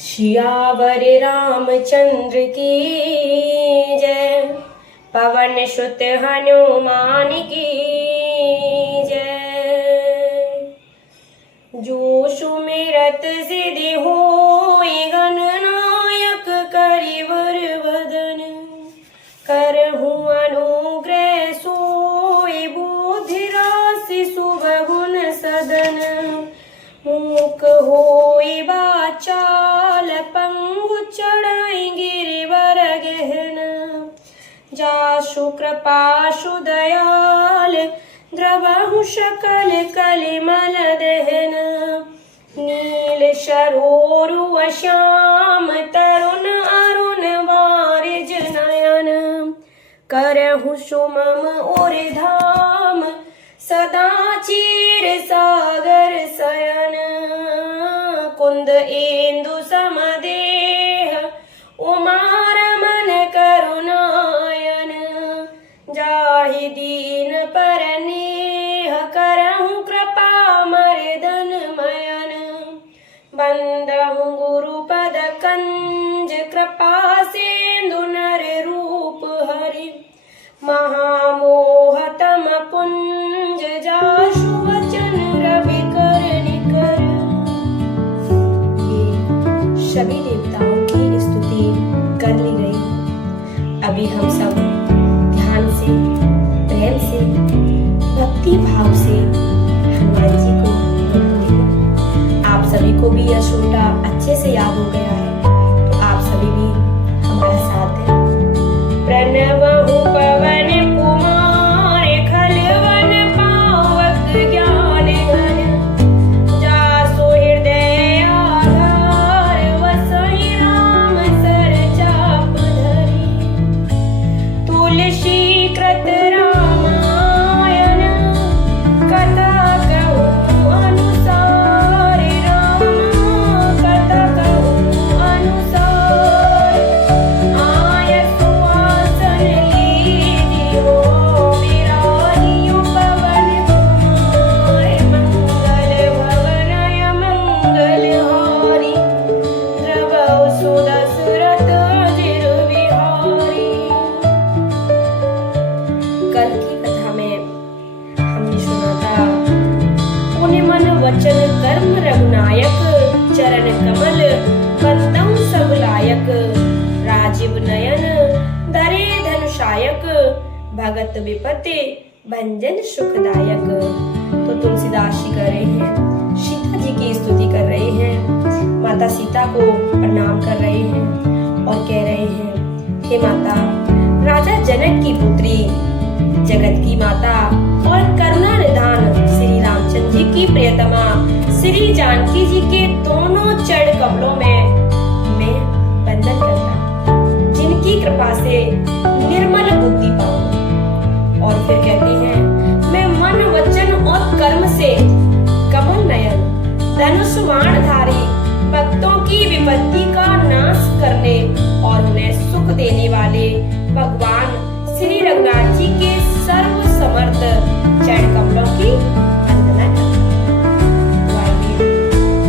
सियावर रामचंद्र की जय, पवन सुत हनुमान की जय। जो सुमिरत सिद्धि होय गणनायक करिवर वदन, करहु अनुग्रह सोय बुद्धि राशि शुभ गुण सदन। मूक होय वाचाल पंगु चढ़ाई गिरिवर गहन, जासु कृपासु दयाल द्रवहु सकल कलिमल दहन। नील सरोरु श्याम तरुण अरुण वारिज नयन, करहु सुमम और धाम सदा चीर सागर शयन। कुंद इंदु समदेह उमा रमन करुणायन, जाहि दीन परनेह करहु कृपा मर्दन मयन। बंदहु गुरुपद कंज कृपा सिंधु नर रूप हरि, महामोहतम पुंज जासु वचन रवि कर निकर। सभी देवताओं की स्तुति कर ली गई। अभी हम सब ध्यान से, प्रेम से, भक्ति भाव से हनुमान जी को मनाएंगे। आप सभी को भी यह श्लोका अच्छे से याद हो गया है, तो आप सभी भी हमारा साथ दें। प्रणवहु पवन कुमार खलवन पावक ज्ञान घन, जासु हृदय आधार वसहि राम सर चाप धरि। तुलसी कृत रामायण कथा कहूँ अनुसार, राम कथा कहूँ अनुसार। आय सुआसन लीजियो विराजियो पवन कुमार, मंगल भवनय मंगलहारी, द्रवहु सुदशरथ अजिर बिहारी। कल की कथा में हमने सुना था, पुण्य मन वचन कर्म रघुनायक, चरण कमल बंदहु सब लायक। राजीव नयन धरे धनुषायक, भगत विपत्ति भंजन सुखदायक। तो तुलसीदास जी कर रहे हैं, सीता जी की स्तुति कर रहे हैं, माता सीता को प्रणाम कर रहे हैं और कह रहे हैं, हे माता, राजा जनक की पुत्री, जगत की माता और करुणा निधान श्री रामचंद्र जी की प्रियतमा श्री जानकी जी के दोनों चरण कमलों में मैं वंदन करता हूं, जिनकी कृपा से निर्मल बुद्धि पाऊं। और फिर कहते हैं, मैं मन वचन और कर्म से कमल नयन धनुष बाणधारी, भक्तों की विपत्ति का नाश करने और उन्हें सुख देने वाले भगवान श्री रघुनाथ जी के सर्व समर्थ चरण कमलों की वंदना करता हूं। तो आइए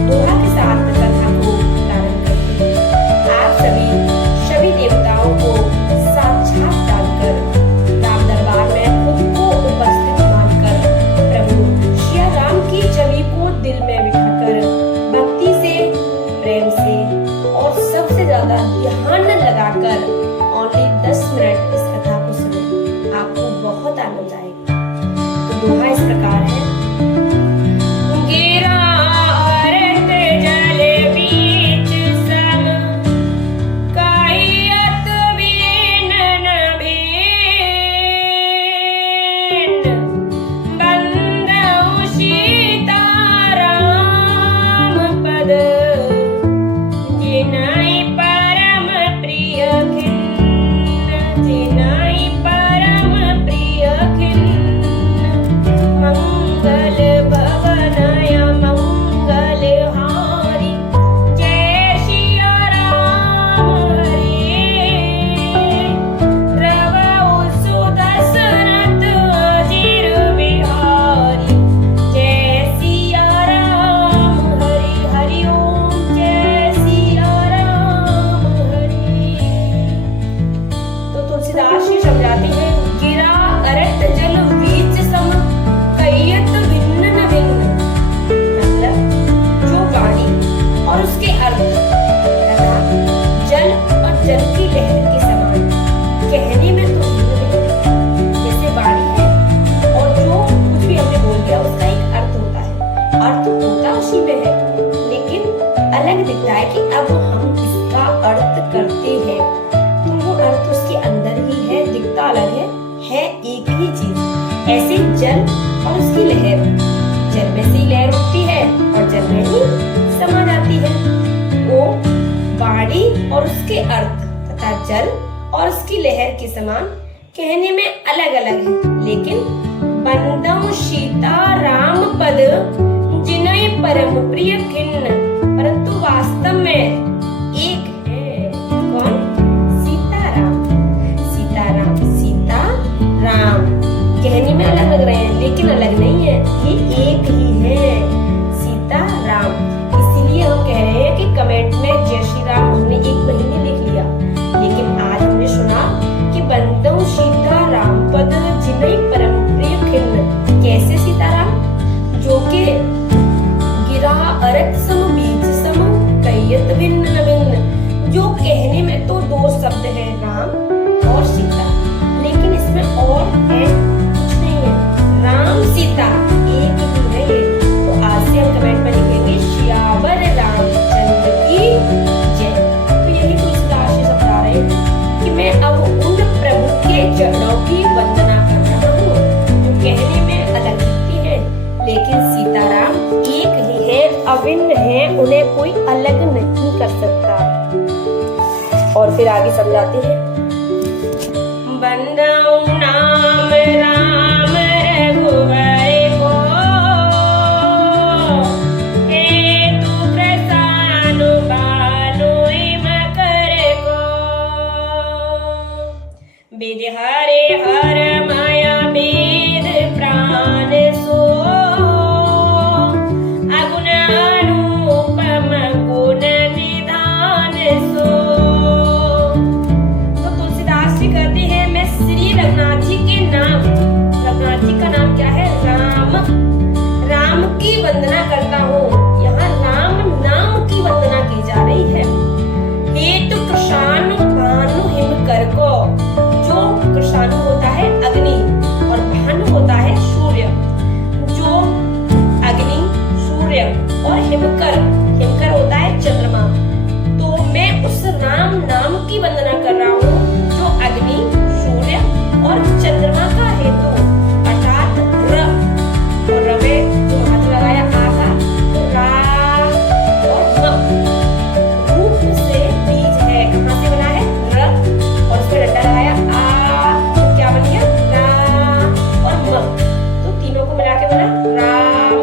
दोहा के साथ कथा को प्रारंभ करते हैं। आप सभी देवताओं को साक्षात डालकर राम दरबार में खुद को उपस्थित मानकर प्रभु श्री राम की छवि को दिल में बिठाकर भक्ति से, प्रेम से और सबसे ज्यादा ध्यान लगाकर ओनली 10 मिनट इस कथा को सुने, आपको बहुत आनंद आएगा। तो दोहा इस प्रकार है, अलग दिखता है कि अब हम इसका अर्थ करते हैं, तो वो अर्थ उसके अंदर ही है, दिखता अलग है एक ही चीज। ऐसे जल और उसकी लहर, जल में से लहर उठती है और जल में ही समा जाती है। वो वाणी और उसके अर्थ तथा जल और उसकी लहर के समान कहने में अलग अलग है, लेकिन बंदौ सीता राम पद जिनय परम प्रिय खिन्न, परंतु वास्तव में एक है। कौन? सीताराम। सीताराम, सीता राम कहने में अलग लग रहे हैं लेकिन अलग नहीं है, ये एक ही है, सीता राम। इसीलिए हम कह रहे हैं कि कमेंट में जय श्री राम हमने 1 महीने लिख लिया, लेकिन आज हमने सुना कि बंदौ सीता राम पद जिनय परम प्रिय खिन्न। कैसे सीताराम? जो के गिरा अरक सम बीज सम कयत भिन्न न भिन्न। जो कहने में तो 2 शब्द है, राम और सीता, लेकिन इसमें और है कुछ नहीं है, राम सीता एक ही है। तो आज से हम कमेंट में लिखेंगे श्यावर रामचंद्र की जय। तो यही तुलसीदास जी समझा रहे हैं कि मैं अब उन प्रभु के चरणों की वंदना कर रहा हूँ जो कहने में अलग दिखती है, लेकिन सीताराम एक ही है, अभिन्न है, उन्हें कोई अलग नहीं कर सकता। और फिर आगे समझाते हैं, बंदौ नाम राम रघुवर को, हेतु प्रसानु बानु मकर को, वेद हरे हर माया वेद प्राण सो, अगुण अनुपम गुण निधान सो। तो तुलसीदास जी कहते हैं मैं श्री रघुनाथ जी के नाम, रघुनाथ जी का नाम क्या है? राम। राम की वंदना करता हूँ। यहाँ राम नाम की वंदना की जा रही है। हेतु कृषाणु भानु हिमकर को, जो कृषाणु होता है अग्नि और भानु होता है सूर्य, जो अग्नि सूर्य और हिमकर, हिमकर होता है चंद्रमा। तो मैं उस राम नाम की वंदना कर रहा हूँ जो अग्नि सूर्य और चंद्रमा का हेतु अर्थात र, और र में जो हाथ लगाया आ था तो रा और म, रूप से बीज है, कहाँ से बना है? र, और उस पर डंडा लगाया आ, तो क्या बन गया? रा और म, तो तीनों को मिला के बना राम।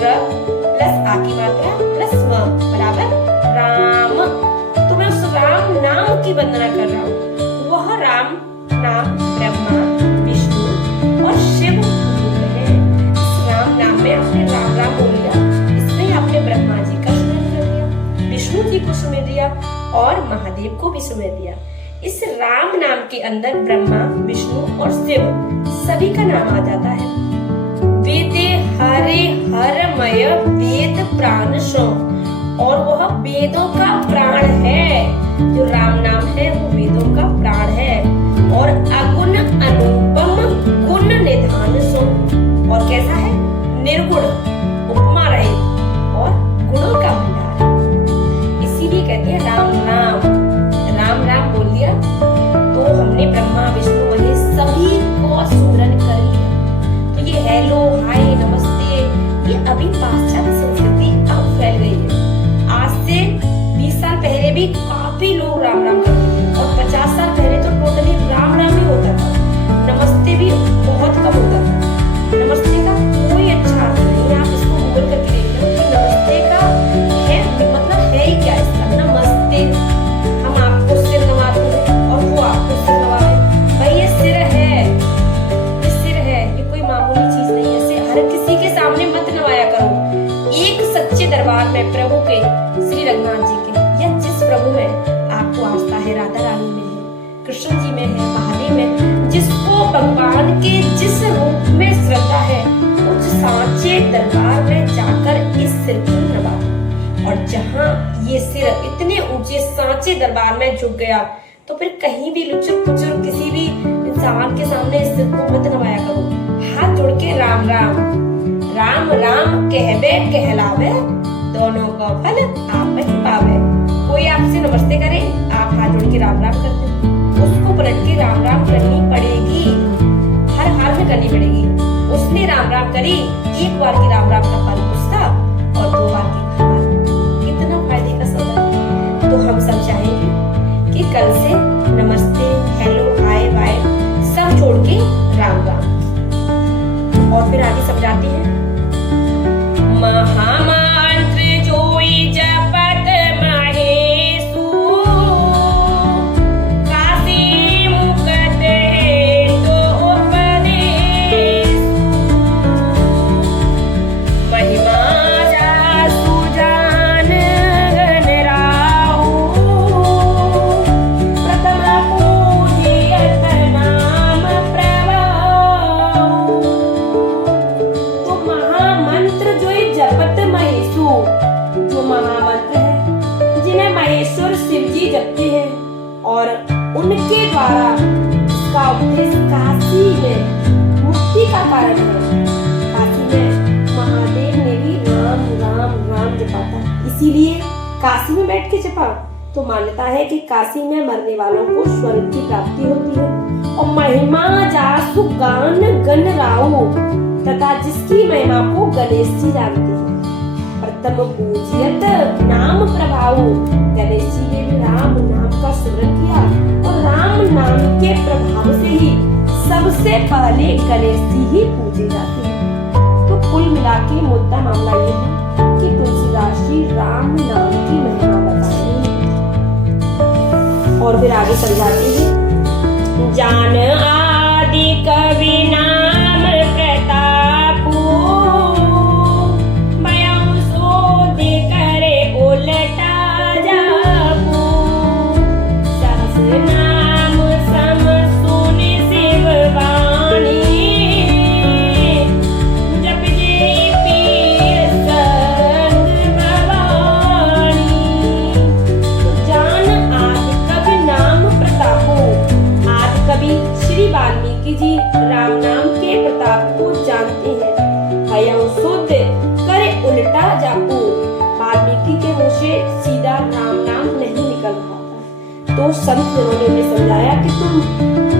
र प्लस आ की मात्रा प्लस म बराबर राम। तो मैं उस राम नाम की वंदना कर रहा हूँ। वह राम नाम ब्रह्मा विष्णु और शिव है। इस राम नाम में आपने राम राम बोल लिया, इसमें आपने ब्रह्मा जी का सुमेर कर दिया, विष्णु जी को सुमेर दिया और महादेव को भी सुमेर दिया। इस राम नाम के अंदर ब्रह्मा विष्णु और शिव सभी का नाम आ जाता है। वेदे हरे हरमय वेद प्राण सो, और वह वेदों का प्राण है। जो राम नाम है वो वेदों का प्राण है। और अगुण अनुपम गुण निधान सो, और कैसा है? निर्गुण, उपमा रहित और गुणों का भंडार। इसीलिए कहते हैं राम नाम। राम राम बोल दिया तो हमने ब्रह्मा विष्णु महेश सभी को सुमरन कर लिया। तो ये हेलो हाय नमस्ते ये अभी पाश्चात्य संस्कृति अब फैल गई है। आज से 20 साल पहले भी काफी लोग राम राम करते थे और 50 साल पहले तो टोटली राम राम ही होता था, नमस्ते भी बहुत कम होता था। नमस्ते का कोई अच्छा अर्थ नहीं है, आप इसको गूगल करके देख लो कि नमस्ते का है मतलब है ही क्या इसका। नमस्ते, हम आपको सिर नवाते हैं और वो आपको सिर नवाते हैं। भाई ये सिर है, ये सिर है, ये कोई मामूली चीज नहीं है। इसे हर किसी के सामने मत नवाया करो। एक सच्चे दरबार में प्रभु के, श्री रघुनाथ जी के, या जिस प्रभु में आपको आस्था है, राधा रानी में है, कृष्ण जी में है, महादेव में, जिसको भगवान के जिस रूप में श्रद्धा है उस सांचे दरबार में जाकर इस सिर को नवाओ। और जहाँ ये सिर इतने ऊंचे सांचे दरबार में झुक गया तो फिर कहीं भी लुचुर पुचुर किसी भी इंसान के सामने इस सिर को मत नवाया करो। हाथ जोड़ के राम राम, राम राम कहबे कहलावे दोनों का फल आप ही पावे। कोई आपसे नमस्ते करे, आप हाथ जोड़ के राम राम करते हो, उसको पलट के राम राम करनी पड़ेगी, हर हाल में करनी पड़ेगी। उसने राम राम करी, एक बार की राम राम का फल उसका और 2 बार की हमारा। कितना फायदे का सौदा है। तो हम सब चाहेंगे कि कल से नमस्ते, हेलो, हाय, बाय सब छोड़ के राम राम। और फिर आगे समझाते हैं, महामंत्र जोई जपत महेशु, काशी मुकत हेतु उपदेशु, महिमा जासु जान गण राहु, प्रथम पूजियत नाम प्रभाऊ। तो महामंत्र जो जपत महेशु, जो महामंत्र है जिन्हें महेश्वर शिव जी जपते हैं और उनके द्वारा इसका उपदेश काशी में मुक्ति का कारण है। काशी में महादेव ने भी राम राम राम जपा था, इसीलिए काशी में बैठ के जपा। तो मान्यता है कि काशी में मरने वालों को स्वर्ग की प्राप्ति होती है। और महिमा जासु गान गण राहु, तथा जिसकी महिमा को गणेश जी जानते हैं। प्रथम पूजियत नाम प्रभाऊ, गणेश जी ने भी राम नाम का स्मरण किया और राम नाम के प्रभाव से ही सबसे पहले गणेश जी ही पूजे जाते हैं। तो कुल मिला के मुद्दा मामला ये है कि तुलसीदास जी राम नाम की महिमा बता रहे हैं। और फिर आगे समझाते हैं, जान आदि कवि नाम प्रतापु, मयऊ शोध करे उलटा जापू, सहस्र नाम सम सुन शिव वाणी, जप जे पीर संग भवानी। तो जान आदि कवि नाम प्रतापु, आदि कवि श्री वाल्मीकि जी राम नाम के प्रताप को जानते हैं। हयऊ शुद्ध करे उल्टा जापू, वाल्मीकि के मुंह से सीधा राम नाम नहीं निकल पाता। तो संत जनों ने उन्हें समझाया कि तुम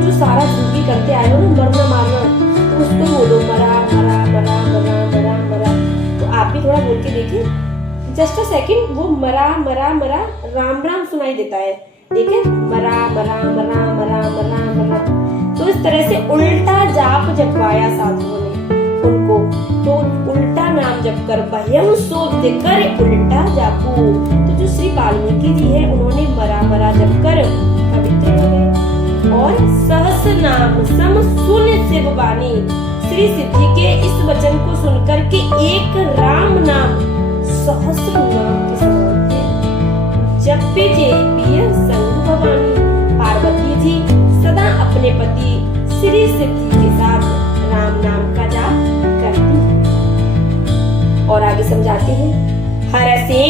जो सारा जिंदगी करते आए हो ना, मरना मारना, तो उसको बोलो मरा मरा मरा मरा मरा मरा। तो आप भी थोड़ा बोल के देखिए, जस्ट अ सेकंड, वो मरा मरा मरा राम राम सुनाई देता है। देखिए, मरा मरा मरा मरा मरा मरा। तो इस तरह से उल्टा जाप जपवाया साधुओं ने उनको। तो उल्टा नाम जप कर भयम शोध कर उल्टा जापू। तो जो श्री वाल्मीकि जी है, उन्होंने मरा मरा जप कर पवित्र हो गए। और सहस्र नाम सम सुन शिव वाणी, श्री शिव जी के इस वचन को सुनकर के एक राम नाम सहस्र नाम के समान है। जपे जे पिय संग भवानी, पार्वती जी सदा अपने पति श्री शिव जी के साथ राम नाम का जाप करती है। और आगे समझाते हैं, हर से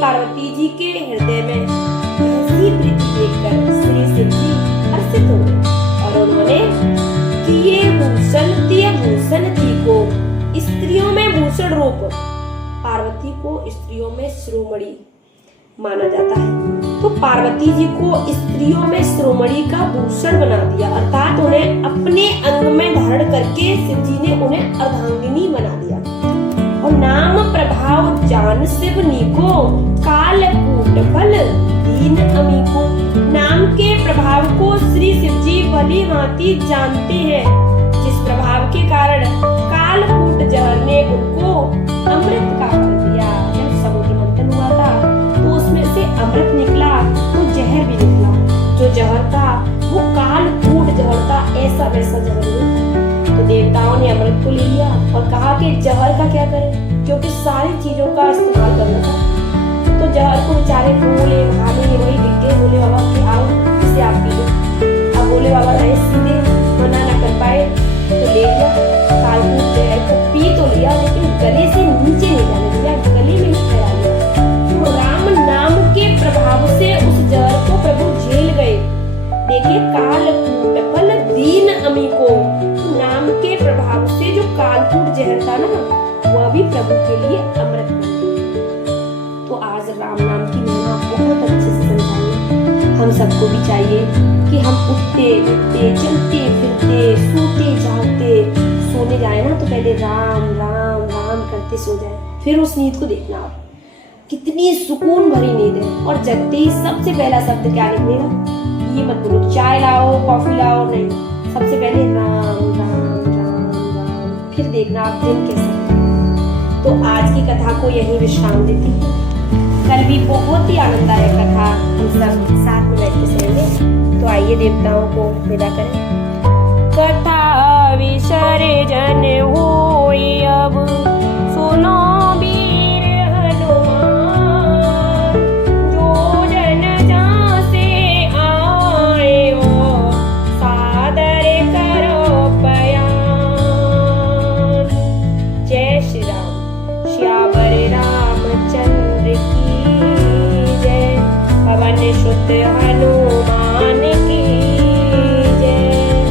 पार्वती जी के हृदय में ऐसी प्रीति देखकर श्री शिव जी हर्षित हो गए और उन्होंने किए भूषण तिय भूषण थी को, स्त्रियों में भूषण रूप, पार्वती को स्त्रियों में शिरोमणि माना जाता है। तो पार्वती जी को स्त्रियों में शिरोमणि का भूषण बना दिया, अर्थात उन्हें अपने अंग में धारण करके शिव जी ने उन्हें अर्धांगिनी बना दिया। और नाम प्रभाव जान शिव नीको, काल कूट फल दीन अमीको। नाम के प्रभाव को श्री शिव जी भली भांति जानते हैं, जिस प्रभाव के कारण कालकूट जहर ने उनको अमृत का फल दिया। जब समुद्र मंथन हुआ था तो उसमें से अमृत निकला तो जहर भी निकला। जो जहर था वो कालकूट जहर था, ऐसा वैसा जहर नहीं था। तो देवताओं ने अमृत को ले लिया और कहा कि जहर का क्या करें, जो कि सारी चीजों का इस्तेमाल करना था। तो जहर को बेचारे बोले भाभी ने वही दिख गए, बोले बाबा कि आओ इसे आप पी लो। अब बोले बाबा रहे सीधे, मना न कर पाए तो ले लिया। कालकूट जहर को पी तो लिया लेकिन गले से नीचे नहीं जाने दिया, गले में ही फैला लिया। तो राम नाम के प्रभाव से उस जहर को प्रभु झेल गए। देखिए कालकूट फल दीन अमी को, तो नाम के प्रभाव से जो कालकूट जहर था ना वह भी प्रभु के लिए अमृत बन गया। तो आज राम नाम की महिमा बहुत अच्छे से समझाइए। हम सबको भी चाहिए कि हम उठते बैठते चलते फिरते सोते जागते, सोने जाए ना तो पहले राम राम राम करते सो जाए, फिर उस नींद को देखना आप कितनी सुकून भरी नींद है। और जगते ही सबसे पहला शब्द क्या निकलेगा, ये मत बोलो चाय लाओ कॉफी लाओ, नहीं, सबसे पहले राम राम राम राम, फिर देखना आप दिन कैसे। तो आज की कथा को यही विश्राम देती है। कल भी बहुत ही आनंददायक कथा हम सब साथ में बैठ के सुनेंगे। तो आइए देवताओं को विदा करें। कथा विसर्जन होई अब सुनो वीर हनुमान, जो जन जहाँ से आए हो सादर करो बयान। जय श्री राम। श्यावर रामचंद्र की जय। पवन सुत हनुमान